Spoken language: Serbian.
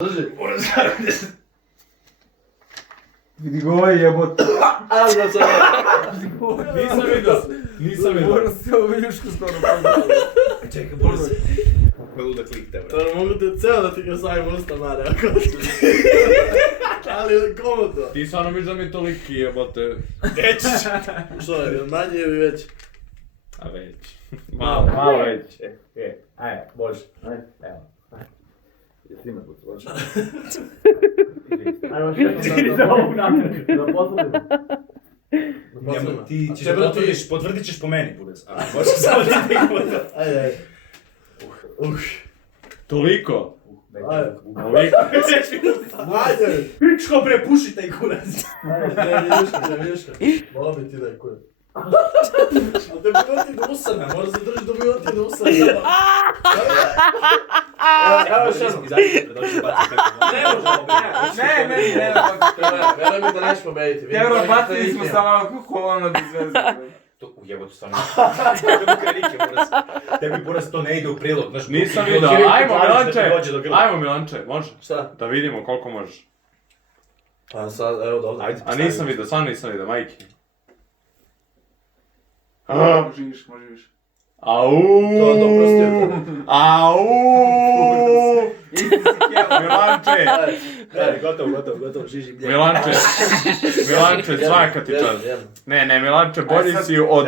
Drži. Vidi go ovaj jebote. A, da sam... Nisam vidio. Moram se ovo viljušku skoro pogledati. Čekaj, bolje se. Kako luda klikte, bre. To mogu te ceo da ti ga stavim usta, Mare, ako ali komodno. Ti stvarno misliš da mi je toliki jebote. Što je, manje ili veće? A već. Malo već. Ajde, može. Ajde, evo. Jesi ima kuć, može. Ajmo Idi za ovu namjeru. Da potvrdimo. Ti ćeš Čebe potvrdit ćeš po meni, Budes. A, možeš samo ti nekako. Ajde, ajde. Toliko? Ajde. Toliko? Ajde. Pičko bre, puši taj kurac. Ajde, vidiška. Malo bi ti da je kuj. A te bi oti do usana, moraš se drži da bi oti do usana. Evo še jednom. Ne možemo, Ne. Verujem mi da neš pobediti. Evo, bacili smo samo ovako kolona bez veze. To ujebote stvarno. Tebi Buras to ne ide u prilog. Znaš, Nisam dok vidio, je ajmo 20 Milanče, da dođe do grla. ajmo Milanče, može? Šta? Da vidimo koliko možeš. A sad, evo dobro. Ajde, A nisam vidio, stvarno nisam vidio, majke. Može više. Au! To je doprostio. Au! Milanče! Ajde, gotovo, žiži bljeg. Milanče, svaka ti čast. Ne, Milanče, bolji si od...